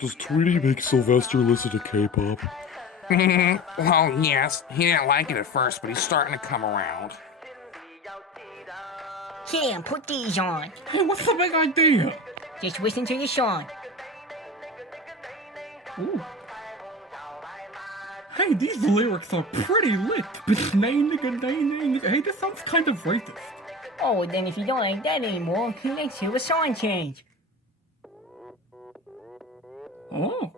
Does Tweety make Sylvester listen to K-pop? Well, yes, he didn't like it at first, but he's starting to come around. Here, put these on. Hey, what's the big idea? Just listen to the song. Ooh. Hey, these lyrics are pretty lit. Bisnay nigga, nay, nay, nigga. Hey, this sounds kind of racist. Oh, then if you don't like that anymore, let's hear a song change. Oh.